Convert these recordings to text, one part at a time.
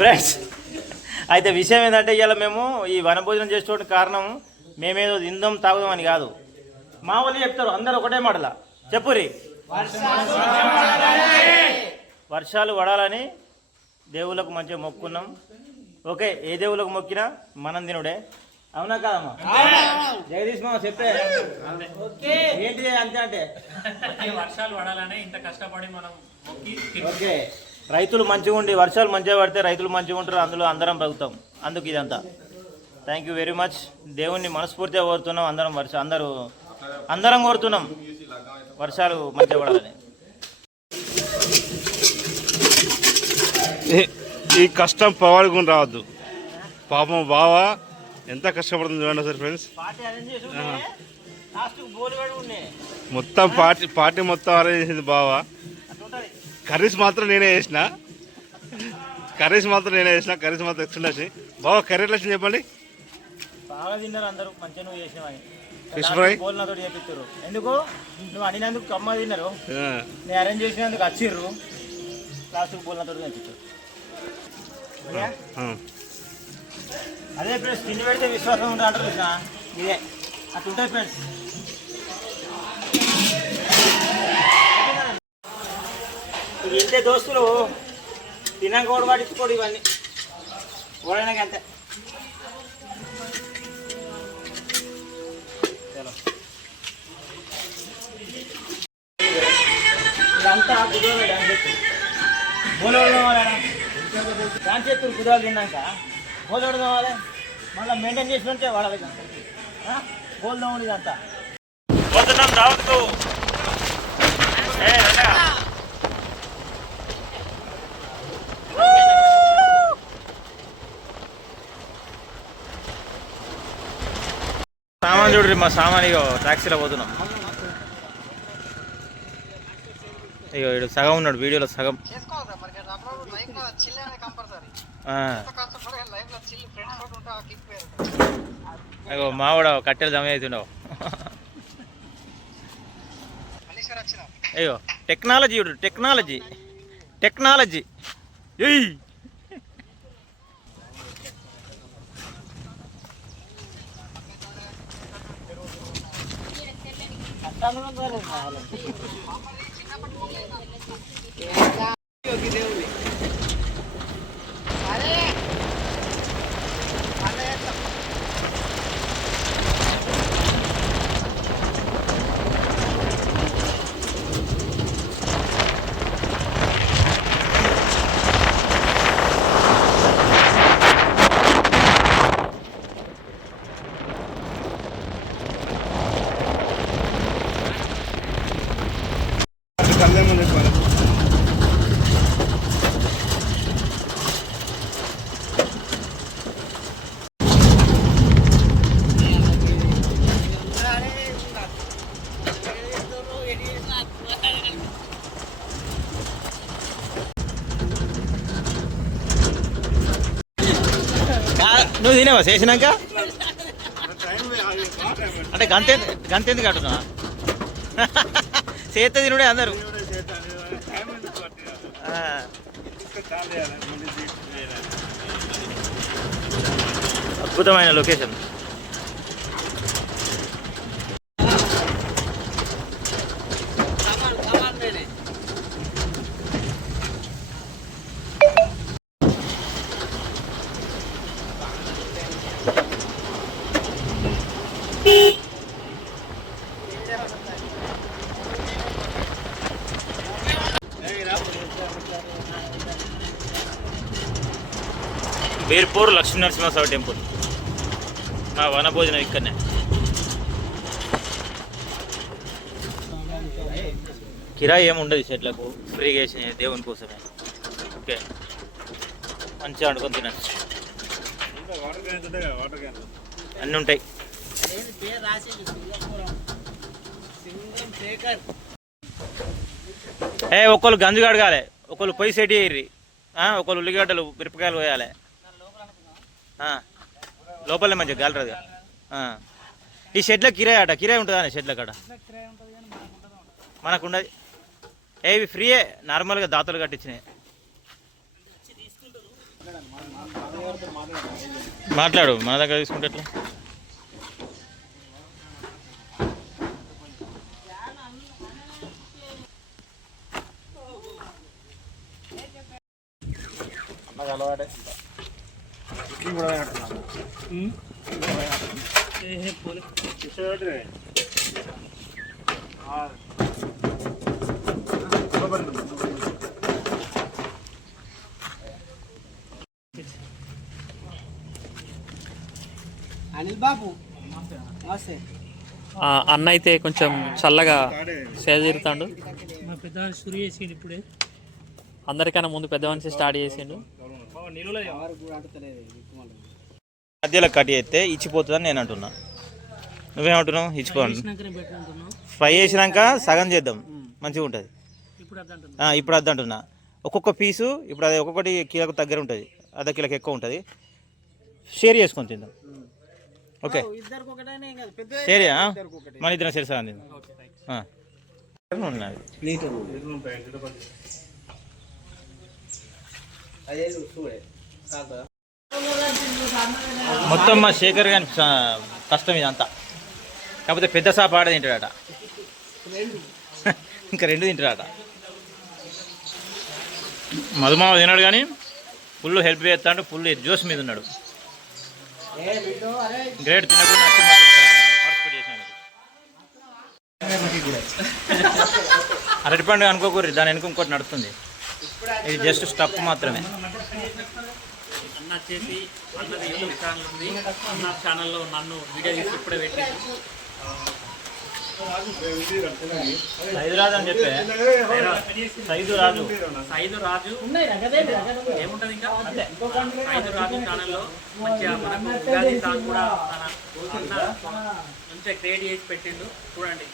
Friends అయితే విషయం ఏంటంటే ఇవాళ మేము ఈ వనభోజనం చేసుకోవడానికి కారణం మేమేదో తిందాం తాగుదాం అని కాదు. మా వాళ్ళు చెప్తారు అందరు ఒకటే మాటలా చెప్పురి, వర్షాలు పడాలని దేవుళ్ళకు మంచిగా మొక్కున్నాం. ఓకే, ఏ దేవుళ్ళకు మొక్కినా మనం తినుడే, అవునా కాదమ్మా? జగదీష్ మామ చెప్పే ఏంటి అంతే అంటే వర్షాలు పడాలని ఇంత కష్టపడి మనం మొక్కి. ఓకే, రైతులు మంచిగా ఉండి వర్షాలు మంచిగా పడితే రైతులు మంచిగా ఉంటారు, అందులో అందరం బ్రతుకుతాం. అందుకు ఇదంతా. Thank you very much. దేవుణ్ణి మనస్ఫూర్తిగా కోరుతున్నాం అందరం, అందరం కోరుతున్నాం వర్షాలు మంచిగా పడాలని. ఈ కష్టం పవాడుకుని రావద్దు. పాపం బావా ఎంత కష్టపడుతుంది చూడండి సార్ ఫ్రెండ్స్. మొత్తం పార్టీ మొత్తం అరేంజ్ చేసింది బావా. కర్రీస్ మాత్రం నేనే చేసిన కర్రీస్ మాత్రం ఎక్స్ప్లెయిన్ బావా. కర్రీ ఎట్లా వచ్చింది చెప్పండి. బాగా తిన్నారు అందరూ, మంచిగా నువ్వు చేసినవని. ఫిష్ ఫ్రై నాతో చేపిస్తారు. ఎందుకు నువ్వు అడిగినందుకు కమ్మ తిన్నారు, నేను అరేంజ్ చేసినందుకు వచ్చిర్రు. లాస్ట్కి బోల్నాతో చేపిస్తారు. అదే ఫ్రెండ్స్, తిండి పెడితే విశ్వాసం ఉంటుంది అంటారు చూసినా, ఇదే అట్లుంటుంది ఫ్రెండ్స్. ఇది ఇంతే దోస్తులు, తిన్నాక కూడా పట్టించుకోడు ఇవన్నీ, ఓడైనాక అంతే. ఇదంతా కుదరదు డాన్స్ చేస్తారు, బోలోడు కావాలి డాన్స్ చేస్తారు. కుదరాలు తిన్నాక బోలోడు కావాలి, మళ్ళీ మెయింటైన్ చేసినట్టే వాళ్ళ దగ్గర గోల్ దోమడు. ఇదంతా పోతున్నాం రావద్దు. సామాన్ చూడ్రి, మా సామాన్ ఇగో టాక్సీలో పోతున్నాం. అయ్యో ఇడు సగం ఉన్నాడు వీడియోలో, సగం. అయ్యో మావాడ కట్టెలు జమ అవుతుండవు. అయ్యో టెక్నాలజీ చూడు, టెక్నాలజీ ఏయ్. నువ్వు తినేవా చేసినాక? అంటే గంతెందుకు కట్టున్నా చేత తినుడే అందరూ. అద్భుతమైన లొకేషన్. బీర్పూర్ లక్ష్మీనరసింహస్వామి టెంపుల్. మా వనభోజనం ఇక్కడనే. కిరాయి ఏమి ఉండదు చెట్లకు, ఫ్రీగా వేసిన దేవుని కోసమే. ఓకే, మంచిగా వండుకొని తినచ్చు, అన్నీ ఉంటాయి. ఒకళ్ళు గంజు కడగాలి, ఒకళ్ళు పొయ్యి సెట్ చేయర్రి, ఒకళ్ళు ఉల్లిగడ్డలు మిరపకాయలు పోయాలి. లోపలనే మంచిగా గాలిరదుగా. ఈ షెడ్ల కిరాయి ఉంటుందా? షెడ్ల కాడ మనకు ఉండదు. ఇవి ఫ్రీయే, నార్మల్గా దాతలు కట్టించినాయి. మాట్లాడు, మన దగ్గర తీసుకుంటే ఎట్లా? అలవాటే అనిల్ బాబు నమస్తే. అన్న అయితే కొంచెం చల్లగా సేదీరుతాడు. ఇప్పుడే అందరికన్నా ముందు పెద్ద మనిషి స్టార్ట్ చేసిండు. మధ్యలో కట్ చేస్తే ఇచ్చిపోతుందని నేను అంటున్నా. నువ్వేమంటున్నావు? ఇచ్చిపోండి. ఫ్రై చేసినాక సగం చేద్దాం, మంచిగా ఉంటుంది. ఇప్పుడు అద్దు అంటున్నా. ఒక్కొక్క పీసు ఇప్పుడు అది ఒక్కొక్కటి కిలోకు దగ్గర ఉంటుంది, అర్ధ కిలోకి ఎక్కువ ఉంటుంది. షేర్ చేసుకొని తిందాం. ఓకే షేర్, మన ఇద్దరం షేర్ సగం తిందాం. మొత్తం మా శేఖర్ గారి కష్టం ఇదంతా. కాకపోతే పెద్ద సాప ఆడ తింటాడట, ఇంకా 2 తింటాడట. మధుమావ తిన్నాడు కానీ ఫుల్ హెల్ప్ చేస్తాడు, ఫుల్ జోస్ మీద ఉన్నాడు. గ్రేట్. తినకుండా పార్టిసిపేట్ చేసినాడు. అరటిపండు అనుకోకూరి, దాని వెనుక ఇంకోటి నడుస్తుంది. ఇది జస్ట్ స్టఫ్ మాత్రమే. అన్న వచ్చేసి అన్నది యూట్యూబ్ ఛానల్ ఉంది. అన్న ఛానల్లో నన్ను వీడియో తీసి ఇప్పుడే పెట్టి సైదురాజు అని చెప్పే. సైదురాజు ఏముంటది ఇంకా సైదురాజు ఛానల్లో మంచిగా మనకు ఉగాది సాంగ్ కూడా తన అన్న మంచిగా క్రియేట్ చేసి పెట్టిండు. చూడండి,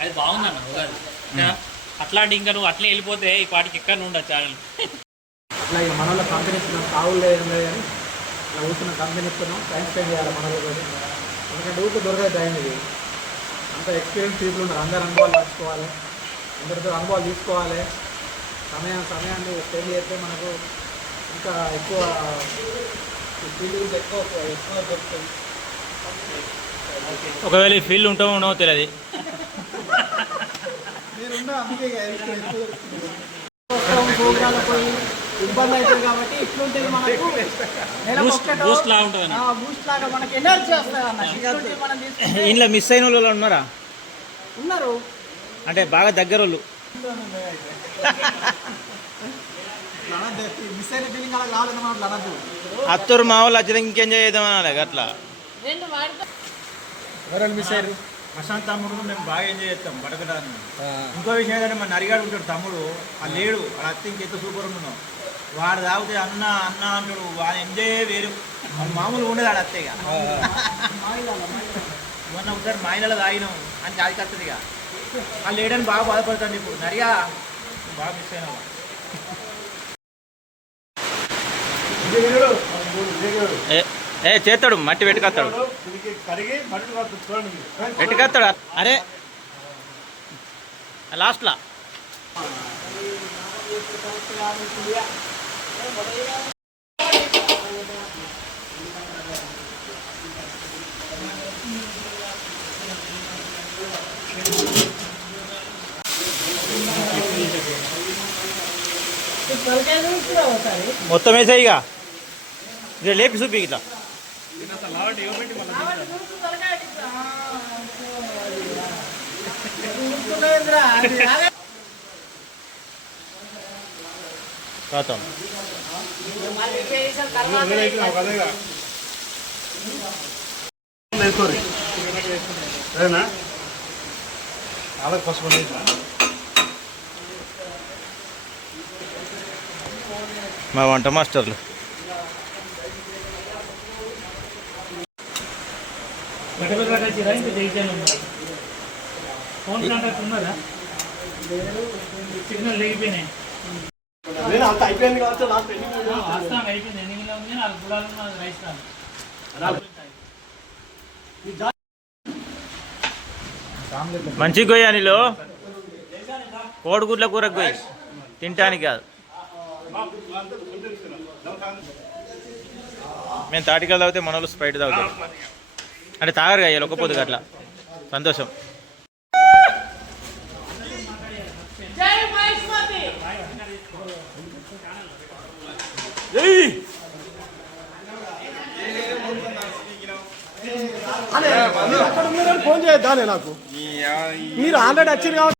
అది బాగుందన్న ఉగాది. అట్లాంటి ఇంకా నువ్వు అట్లే వెళ్ళిపోతే ఈ పాటికి ఎక్కడ ఉండదు ఛానల్. అట్లా ఇక మన వాళ్ళ కంపెనీ ఇస్తున్నాం, కావులు ఏం లేదు కానీ అట్లా కూర్చున్న కంపెనీ ఇస్తున్నాం. టైం స్పెండ్ చేయాలి మన వాళ్ళు. ఎందుకంటే ఊరికి దొరకదు టైం. ఇది అంత ఎక్స్పీరియన్స్ పీపుల్ ఉన్నారు, అందరు అనుభవాలు పంచుకోవాలి, అందరితో అనుభవాలు తీసుకోవాలి. సమయాన్ని స్పెండ్ చేస్తే మనకు ఇంకా ఎక్కువ ఫీల్డ్ ఎక్కువ దొరుకుతుంది. ఒకవేళ ఈ ఫీల్డ్ ఉంటామో ఉండవో తెలియదు. ప్రోగ్రాంలో పోయి ఇబ్బంది అవుతుంది కాబట్టి ఇట్లుంటుంది మనకు. బూస్ట్ లాగా ఉంటుంది, బూస్ట్ లాగా మనకి ఎనర్జీ వస్తుంది అన్న. మనం తీసుకుంటే ఇంట్లో మిస్ అయిన వాళ్ళు ఉన్నారా? ఉన్నారు అంటే బాగా దగ్గర వాళ్ళు. మిస్ అయిన ఫీలింగ్ అలా కావాలన్నా మనం అనద్దు. అత్తూరు మా వాళ్ళు వచ్చిన ఇంకేంజాయ్ చేద్దాం అనాలి అట్లా. ఎవరైనా మిస్ అయ్యారు? ప్రశాంత్ తమ్ముడు మేము బాగా ఎంజాయ్ చేస్తాం బతకడానికి. ఇంకో విషయం ఏంటంటే మన నరిగాడు ఉంటాడు తమ్ముడు, అది లేడు. వాడు అత్త ఇంకెంత సూపర్ ఉన్నాం. వాడు తాగితే అన్న అన్న అంటాడు. వాడు ఎంజాయ్ వేరు, మామూలు ఉండదు ఆడ అత్తయ్య. మొన్న ఒకసారి మాయిలలో తాగినాం అని చాలికి వస్తుంది. ఇక వాళ్ళు లేడని బాగా బాధపడతాడు. ఇప్పుడు నరిగా బాగా మిస్ అయినా. చేస్తాడు, మట్టి పెట్టుకొస్తాడు, పెట్టుకొస్తాడు. అరే లాస్ట్లా మొత్తం వేసాయి. ఇక ఇది లేపి చూపి ఇట్లా. రాతాం మా వంట మాస్టర్లు. ఫోన్ కాంటాక్ట్ ఉన్నదా? సిగ్నల్ లేకపోయినాయి. అయిపోయింది. ఎన్నికల్లో ఉంది, 4 గుడాలు రైస్ మంచి గొయ్య నీలో కోడిగుడ్ల కూర గొయ్యి తినటానికి కాదు. మేము తాటికాలు తాగితే మన వాళ్ళు స్ప్రైట్ తాగుతారు అంటే తాగరు అయ్యాలి ఒక పొద్దుగా అట్లా సంతోషం. ఫోన్ చేయొద్దానే నాకు మీరు ఆల్రెడీ వచ్చారు కాబట్టి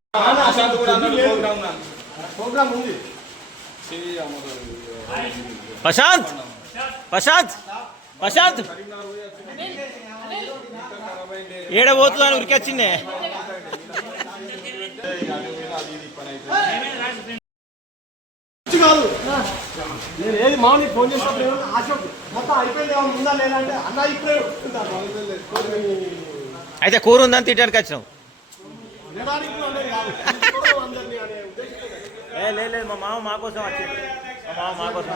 ప్రోగ్రామ్ ఉంది. ప్రశాంత్ ప్రశాంత్ ప్రశాంత్ ఏడ పోతుందా అని ఉరికి వచ్చిందే. కాదు నేను ఏది మామూలు ఫోన్ చేసినప్పుడు అశోక్ మొత్తం అయిపోయింది ఏమన్నా ఉందా లేదా అంటే అన్న ఇప్పుడే అయితే కూర ఉందని తిట్టడానికి వచ్చినావు. లేదు మా మామ మా కోసం వచ్చింది. మా మామ మా కోసం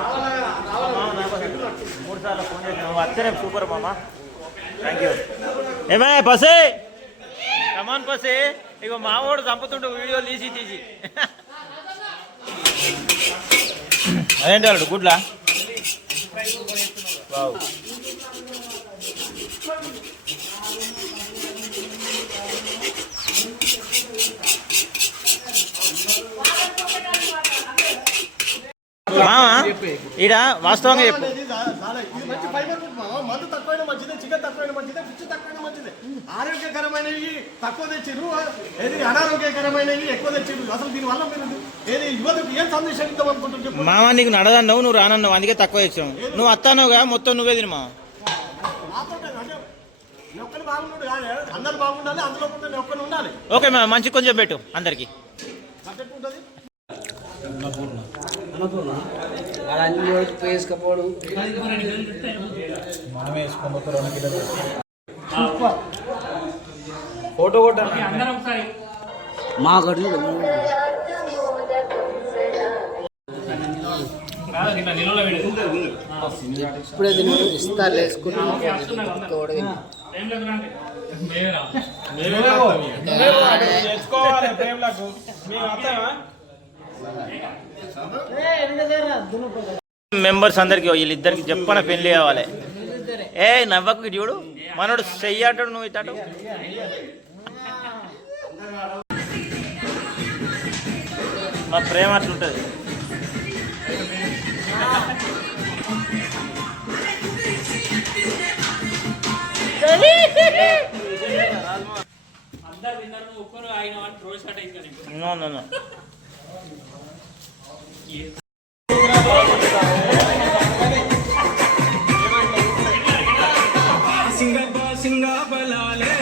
మా మామ నా కోసం 3 సార్లు ఫోన్ చేసినావు. వచ్చారే సూపర్ మామ, థ్యాంక్ యూ. ఏమయ్యా పసే కమాన్ పసే, ఇక మామూడు చంపుతుంటే వీడియోలు తీసి అదేంటి వాళ్ళు గుడ్లా వావ్. మామ ఈడ వాస్తవంగా చెప్పు, మంచి ఫైబర్ మందు తక్కువైన మంచిదే, చికెన్ తక్కువైన మంచిదే, ఫిష్ తక్కువైన మంచిదే. ఆరోగ్యకరమైనవి తక్కువ తెచ్చిర్రు, ఏది అనారోగ్యకరమైనవి ఎక్కువ తెచ్చిర్రు. అసలు దీనివల్ల మీరు ఏది యువతకు ఏం సందేశం ఇద్దాం అనుకుంటున్నారు చెప్పు. మామ నీకు నడదన్నావు, నువ్వు రానన్నావు, అందుకే తక్కువ తెచ్చావు. నువ్వు వస్తానుగా మొత్తం నువ్వే తిను మామ. అంటే ఒక్కరు బాగున్నాడు కాదు, అందరు బాగుండాలి, అందులో నేను ఒక్కరు ఉండాలి. ఓకే మామ, మంచి కొంచెం పెట్టు అందరికి. ఉంటుంది ఫోటో కొట్టాలి మా గడ్లు ఇప్పుడే ఇస్తారు వేసుకున్నాం. మెంబర్స్ అందరికి వీళ్ళిద్దరికి చెప్పన పెళ్లి కావాలి. ఏ నవ్వకు చూడు, మనోడు చెయ్యి అంటాడు, నువ్వు ఇట్టాడు. మా ప్రేమ అట్లుంటుంది. అందరు విన్నారు, ఒక్కరు ఆయన ట్రోల్ స్టార్ట్ అయింది. నో నో నో సింగ బలాలే